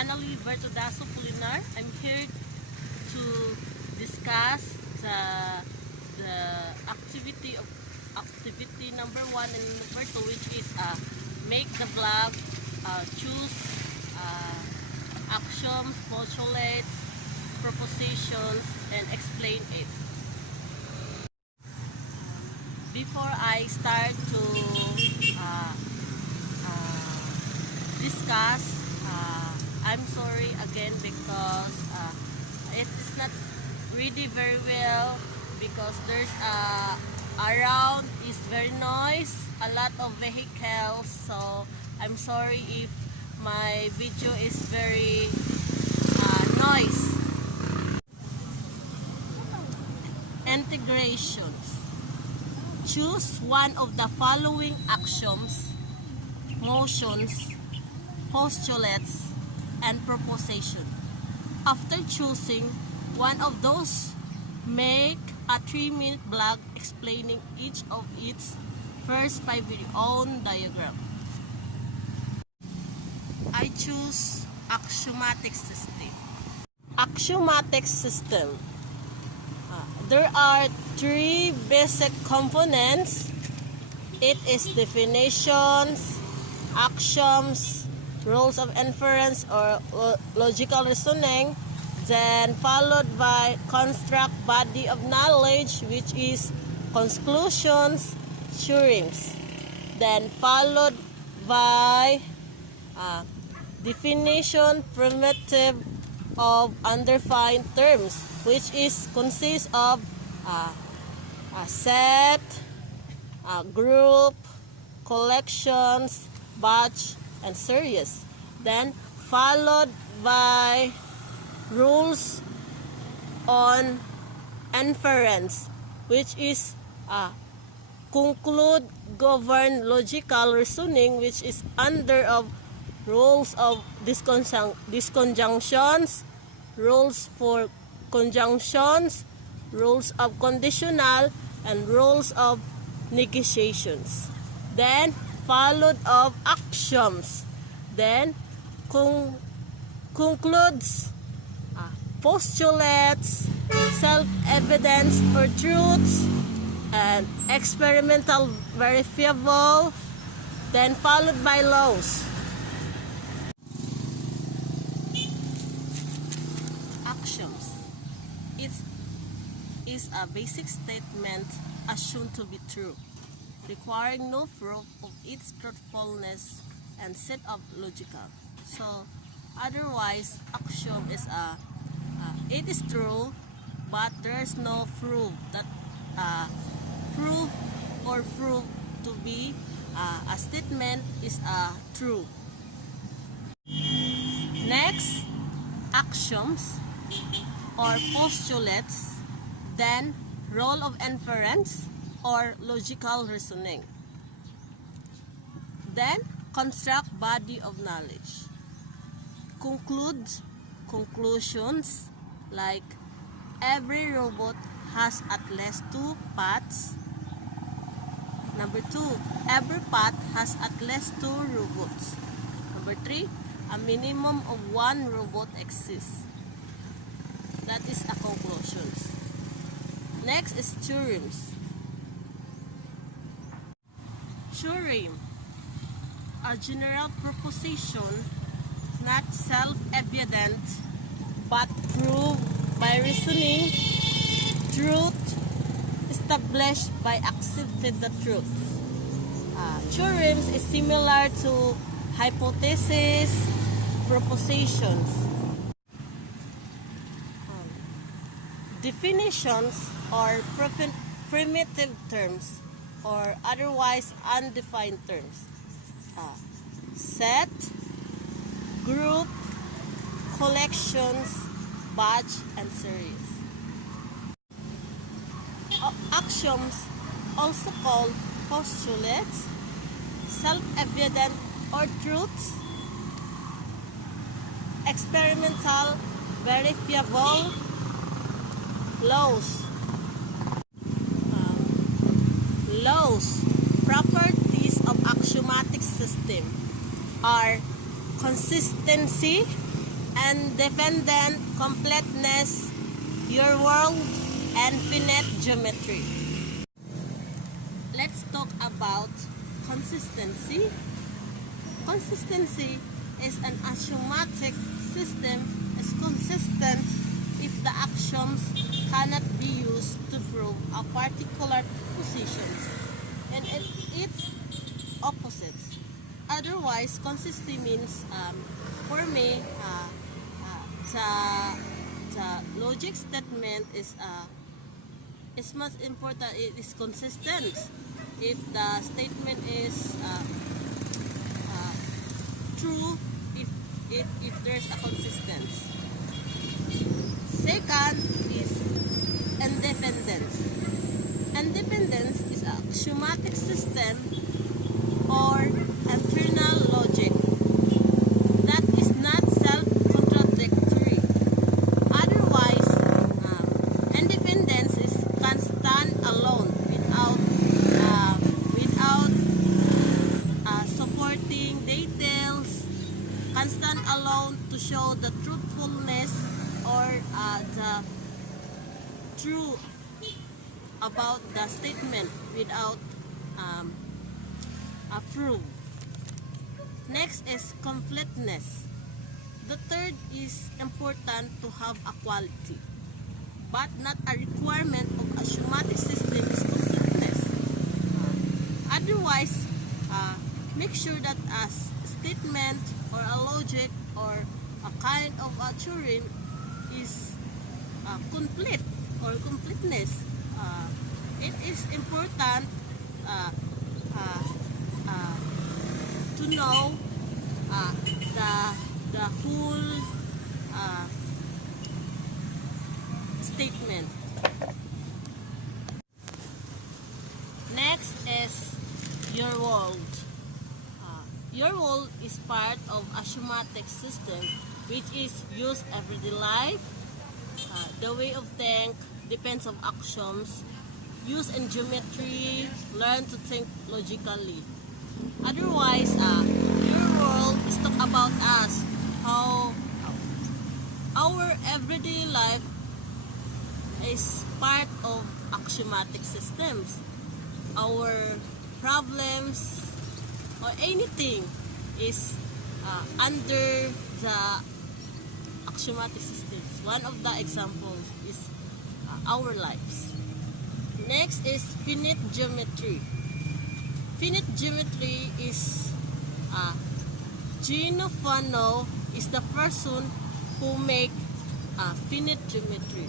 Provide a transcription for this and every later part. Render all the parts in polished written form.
Annalie Bertodaso Pulinar. I'm here to discuss the activity number 1 and number 2, which is make the blog, choose axioms, postulates, propositions, and explain it. Before I start to discuss, I'm sorry again because it is not really very well because there's around is very noise, a lot of vehicles, so I'm sorry if my video is very noise. Integrations. Choose one of the following axioms, motions, postulates, and proposition. After choosing one of those, make a 3-minute blog explaining each of its first 5 with your own diagram. I choose axiomatic system. Axiomatic system. There are 3 basic components. It is definitions, axioms, rules of inference or logical reasoning, then followed by construct body of knowledge, which is conclusions, theorems, then followed by definition primitive of undefined terms, which consists of a set, a group, collections, batch, and series. Then followed by rules on inference, which is conclude, govern, logical reasoning, which is under of rules of disconjunctions, rules for conjunctions, rules of conditional, and rules of negotiations. Then followed of axioms. Then concludes postulates, self-evidence or truths, and experimental verifiable. Then followed by laws. Axioms. It is a basic statement assumed to be true, requiring no proof of its truthfulness and set up logical. So otherwise, axiom is it is true, but there's no proof that proof to be a statement is true. Next, axioms or postulates, then rule of inference or logical reasoning. Then construct body of knowledge. Conclusions like every robot has at least 2 paths. Number 2, every path has at least 2 robots. Number 3, a minimum of 1 robot exists. That is a conclusions. Next is theorems. Theorem, a general proposition not self-evident but proved by reasoning, truth established by accepted the truth. Theorems is similar to hypotheses, propositions. Definitions are primitive terms or otherwise undefined terms. Set, group, collections, batch, and series. Axioms, also called postulates, self-evident or truths, experimental, verifiable, laws. Laws, properties of axiomatic system are consistency, and dependent completeness, your world, and finite geometry. Let's talk about consistency. Consistency is an axiomatic system is consistent if the axioms cannot be used to prove a particular position and its opposites. Otherwise, consistency means, for me, the logic statement is much important. It is consistent. If the statement is true, if there's a consistency. Second is independence. Independence is an axiomatic system or internal logic that is not self-contradictory. Otherwise, independence is can stand alone without supporting details, can stand alone to show the truthfulness or the truth about the statement without a proof. Next is completeness. The third is important to have a quality, but not a requirement of a axiomatic system is completeness. Otherwise, make sure that a statement or a logic or a kind of a theorem is complete or completeness. It is important to know the whole statement. Next is your world. Your world is part of axiomatic system which is used everyday life. The way of think depends on axioms. Use in geometry, learn to think logically. Otherwise, your world is talk about us, how our everyday life is part of axiomatic systems. Our problems or anything is under the axiomatic systems. One of the examples is our lives. Next is finite geometry. Finite geometry is Gino Fano is the person who make finite geometry.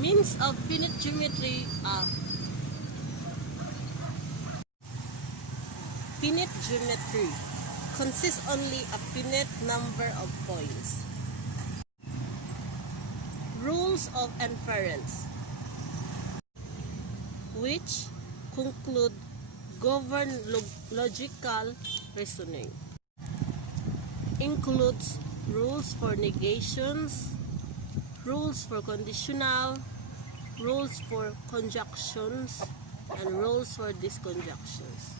Means of finite geometry, finite geometry consists only a finite number of points. Rules of inference, which govern logical reasoning, includes rules for negations, rules for conditional, rules for conjunctions, and rules for disconjunctions.